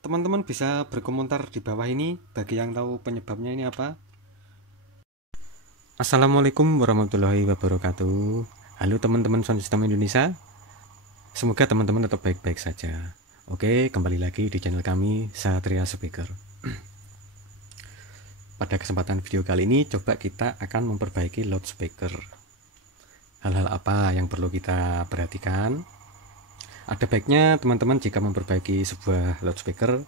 Teman-teman bisa berkomentar di bawah ini bagi yang tahu penyebabnya ini apa. Assalamualaikum warahmatullahi wabarakatuh. Halo teman-teman sound system Indonesia. Semoga teman-teman tetap baik-baik saja. Oke, kembali lagi di channel kami Satria Speaker. Pada kesempatan video kali ini coba kita akan memperbaiki loudspeaker. Hal-hal apa yang perlu kita perhatikan? Ada baiknya teman-teman jika memperbaiki sebuah loudspeaker,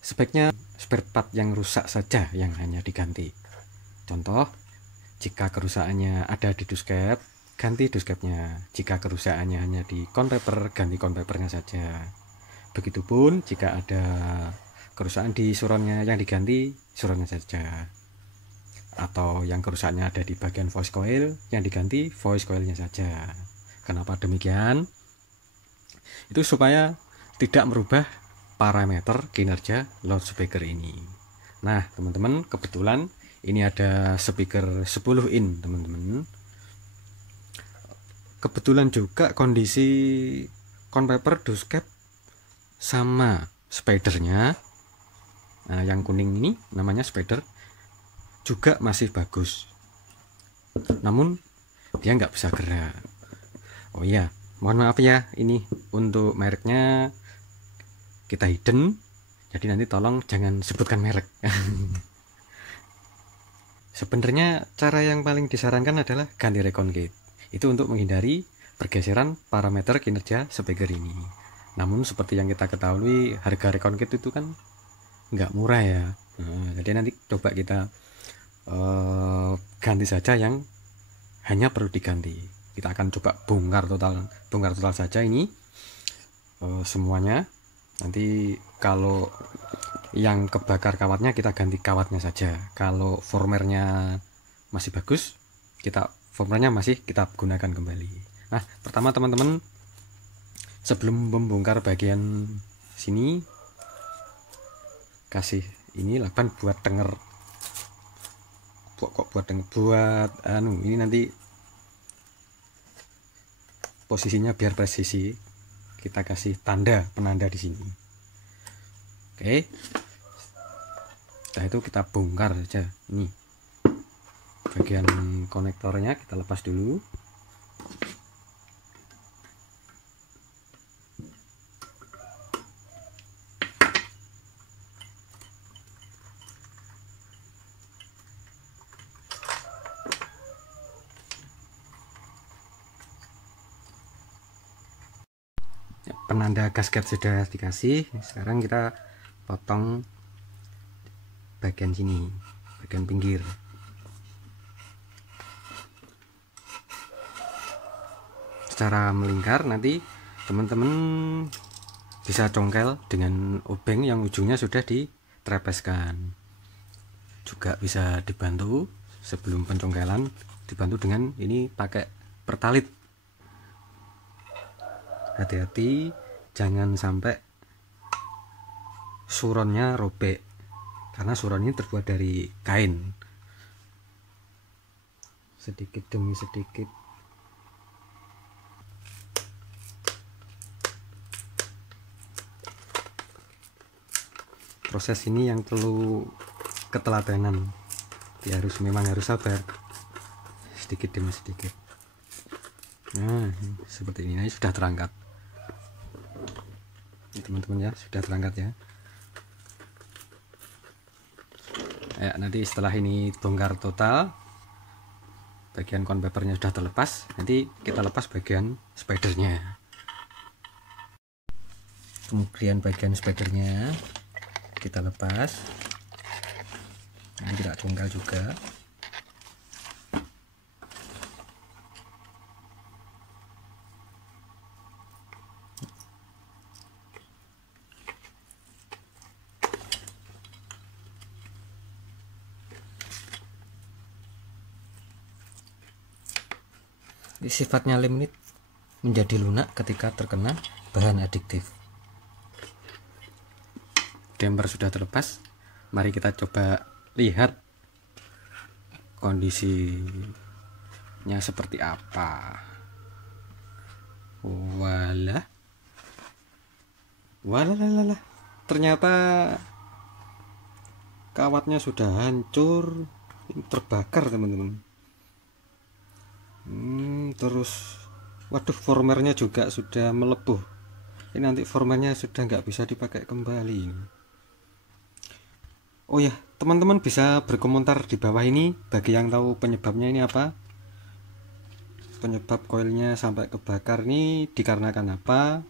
sebaiknya spare part yang rusak saja yang hanya diganti. Contoh, jika kerusakannya ada di duscap, ganti duscapnya. Jika kerusakannya hanya di conpaper, ganti conpapernya saja. Begitupun jika ada kerusakan di suronnya, yang diganti suronnya saja. Atau yang kerusakannya ada di bagian voice coil, yang diganti voice coilnya saja. Kenapa demikian? Itu supaya tidak merubah parameter kinerja loudspeaker ini. Nah, teman-teman, kebetulan ini ada speaker 10 in, teman-teman. Kebetulan juga kondisi conpaper duscap sama spidernya. Nah, yang kuning ini namanya spider juga masih bagus. Namun dia nggak bisa gerak. Oh iya, mohon maaf ya, ini untuk mereknya kita hidden, jadi nanti tolong jangan sebutkan merek. Sebenarnya cara yang paling disarankan adalah ganti recon gate. Itu untuk menghindari pergeseran parameter kinerja speaker ini. Namun seperti yang kita ketahui, harga recon gate itu kan nggak murah ya. Nah, jadi nanti coba kita ganti saja yang hanya perlu diganti. Kita akan coba bongkar total saja ini semuanya. Nanti kalau yang kebakar kawatnya kita ganti kawatnya saja. Kalau formernya masih bagus, formernya masih kita gunakan kembali. Nah, pertama teman-teman, sebelum membongkar bagian sini, kasih ini lakban buat denger. Ini nanti posisinya biar presisi. Kita kasih penanda di sini. Oke. Setelah itu kita bongkar saja. Ini bagian konektornya kita lepas dulu. Penanda gasket sudah dikasih. Sekarang kita potong bagian sini, bagian pinggir. Secara melingkar, nanti teman-teman bisa congkel dengan obeng yang ujungnya sudah ditrepeskan. Juga bisa dibantu sebelum pencongkelan, dibantu dengan ini pakai pertalit. Hati-hati jangan sampai suronnya robek, karena suron ini terbuat dari kain. Sedikit demi sedikit. Proses ini yang perlu ketelatenan. Memang harus sabar, sedikit demi sedikit. Nah, seperti ini sudah terangkat. Ini teman-teman ya, sudah terangkat ya. Nanti setelah ini bongkar total, bagian conpapernya sudah terlepas, nanti kita lepas bagian spidernya. Kemudian bagian spidernya kita lepas. Ini tidak congkel juga. Sifatnya lem ini menjadi lunak ketika terkena bahan adiktif. Damper sudah terlepas. Mari kita coba lihat kondisinya seperti apa. Walah, Walah, ternyata kawatnya sudah hancur, terbakar teman-teman. Terus waduh, formernya juga sudah melepuh. Ini nanti formernya sudah nggak bisa dipakai kembali. Oh ya, teman-teman bisa berkomentar di bawah ini bagi yang tahu penyebabnya ini apa. Penyebab koilnya sampai kebakar ini dikarenakan apa?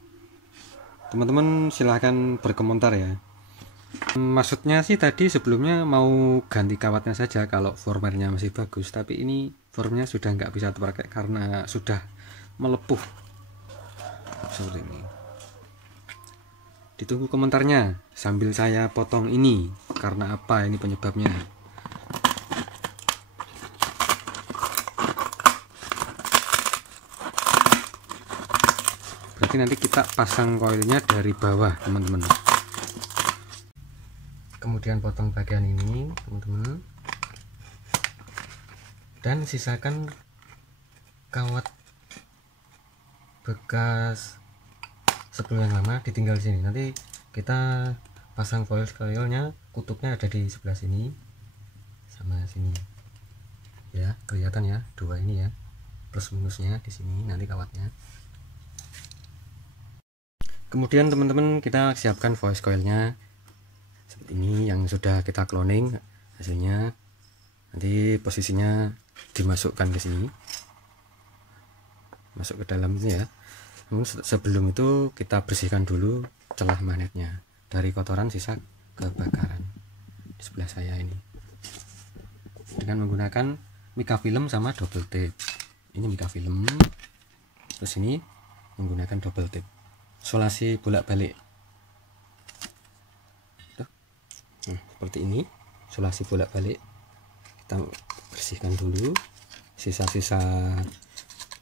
Teman-teman silahkan berkomentar ya. Maksudnya sih tadi sebelumnya mau ganti kawatnya saja kalau formernya masih bagus, tapi ini formnya sudah nggak bisa terpakai karena sudah melepuh seperti ini. Ditunggu komentarnya sambil saya potong ini, karena apa ini penyebabnya. Berarti nanti kita pasang koilnya dari bawah teman-teman. Kemudian potong bagian ini teman-teman, dan sisakan kawat bekas sebelum yang lama ditinggal di sini. Nanti kita pasang foilnya, kutubnya ada di sebelah sini sama sini ya, kelihatan ya, dua ini ya, plus minusnya di sini nanti kawatnya. Kemudian teman-teman kita siapkan voice coilnya seperti ini yang sudah kita cloning hasilnya. Nanti posisinya dimasukkan ke sini, masuk ke dalam ini ya. Namun sebelum itu kita bersihkan dulu celah magnetnya dari kotoran sisa kebakaran di sebelah saya ini dengan menggunakan mica film sama double tape. Ini mica film, terus ini menggunakan double tape, solasi bolak-balik. Nah, seperti ini, solasi bolak-balik. Kita bersihkan dulu sisa-sisa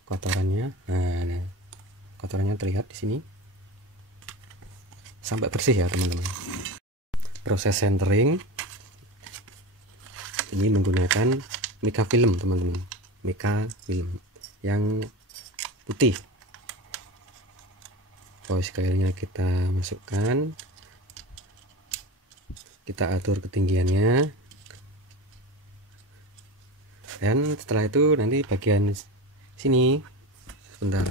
kotorannya. Nah, kotorannya terlihat di sini sampai bersih ya teman-teman. Proses centering ini menggunakan mica film teman-teman, mica film yang putih. Voice coilnya kita masukkan, kita atur ketinggiannya, dan setelah itu nanti bagian sini sebentar,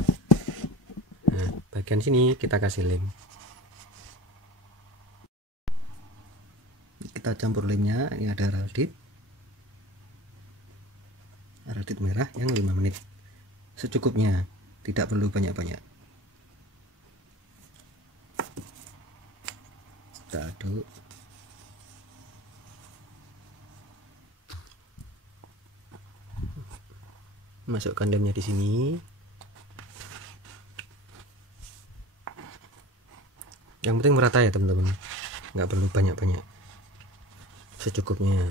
nah bagian sini kita kasih lem, kita campur lemnya. Ini ada radit merah yang 5 menit secukupnya, tidak perlu banyak-banyak. Kita aduk. Masukkan lemnya di sini. Yang penting merata ya teman-teman, nggak perlu banyak-banyak, secukupnya.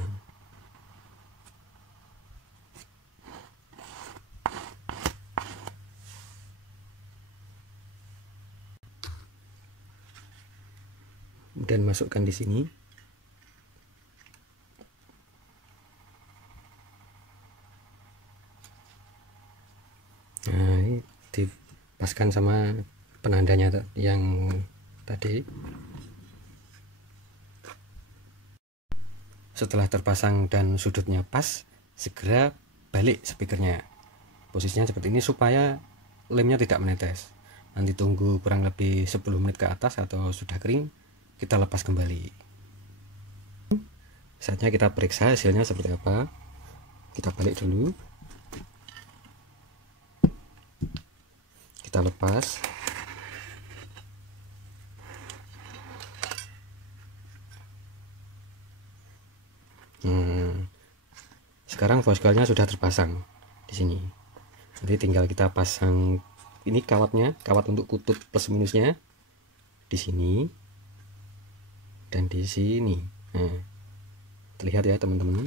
Dan masukkan di sini. Nah, ini dipaskan sama penandanya yang tadi. Setelah terpasang dan sudutnya pas, segera balik speakernya. Posisinya seperti ini supaya lemnya tidak menetes. Nanti tunggu kurang lebih 10 menit ke atas atau sudah kering, kita lepas kembali. Saatnya kita periksa hasilnya seperti apa. Kita balik dulu, kita lepas. Sekarang voice coilnya sudah terpasang di sini. Nanti tinggal kita pasang ini kawatnya, kawat untuk kutub plus minusnya di sini dan di sini. Nah, terlihat ya teman-teman.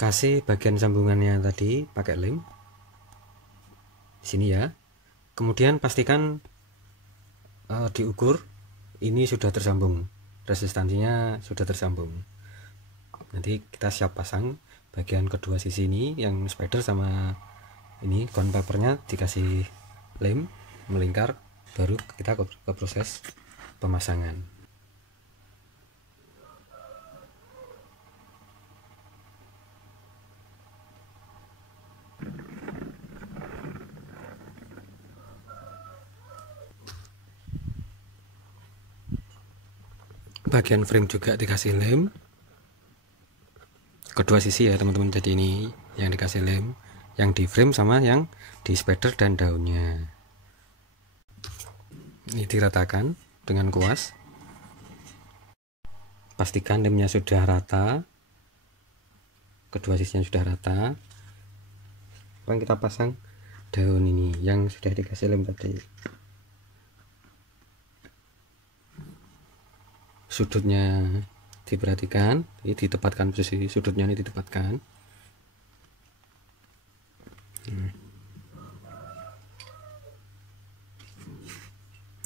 Kasih bagian sambungannya tadi pakai lem di sini ya. Kemudian pastikan diukur ini sudah tersambung, resistansinya sudah tersambung. Nanti kita siap pasang bagian kedua sisi ini, yang spider sama ini cone papernya dikasih lem melingkar, baru kita ke proses pemasangan. Bagian frame juga dikasih lem kedua sisi ya teman-teman. Jadi ini yang dikasih lem, yang di frame sama yang di spider dan daunnya. Ini diratakan dengan kuas. Pastikan lemnya sudah rata, kedua sisinya sudah rata. Sekarang kita pasang daun ini yang sudah dikasih lem tadi. Sudutnya diperhatikan, ini ditempatkan, posisi sudutnya ini ditempatkan.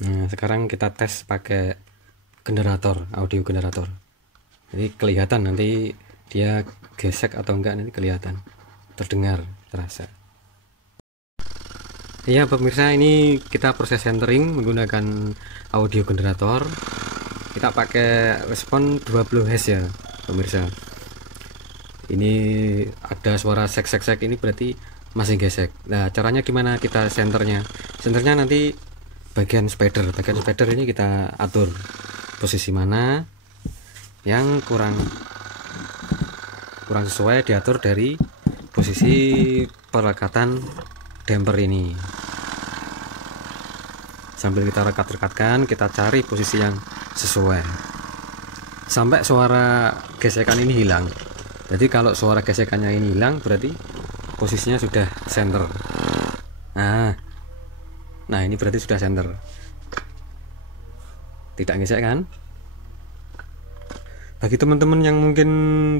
Nah, sekarang kita tes pakai generator, audio generator. Jadi kelihatan nanti dia gesek atau enggak, nanti kelihatan, terdengar, terasa. Iya pemirsa, ini kita proses centering menggunakan audio generator. Kita pakai respon 20 Hz ya pemirsa. Ini ada suara sek ini berarti masih gesek. Nah, caranya gimana kita senternya? Senternya nanti bagian spider ini kita atur posisi mana yang kurang sesuai, diatur dari posisi pelekatan damper ini. Sambil kita rekat-rekatkan, kita cari posisi yang sesuai sampai suara gesekan ini hilang. Jadi kalau suara gesekannya ini hilang, berarti posisinya sudah center. Nah ini berarti sudah center, tidak gesek kan. Bagi teman-teman yang mungkin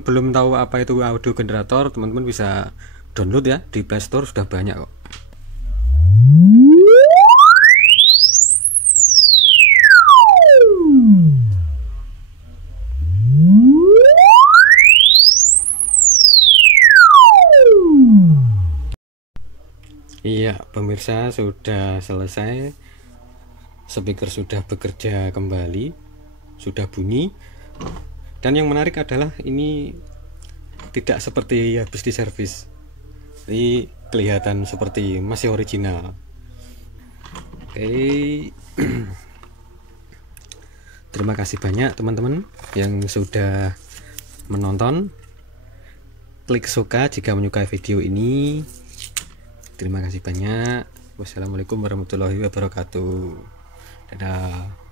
belum tahu apa itu audio generator, teman-teman bisa download ya, di Play Store sudah banyak kok. Iya pemirsa, sudah selesai, speaker sudah bekerja kembali, sudah bunyi. Dan yang menarik adalah ini tidak seperti habis diservis, ini kelihatan seperti masih original. Oke. Terima kasih banyak teman-teman yang sudah menonton. Klik suka jika menyukai video ini. Terima kasih banyak. Wassalamualaikum warahmatullahi wabarakatuh. Dadah.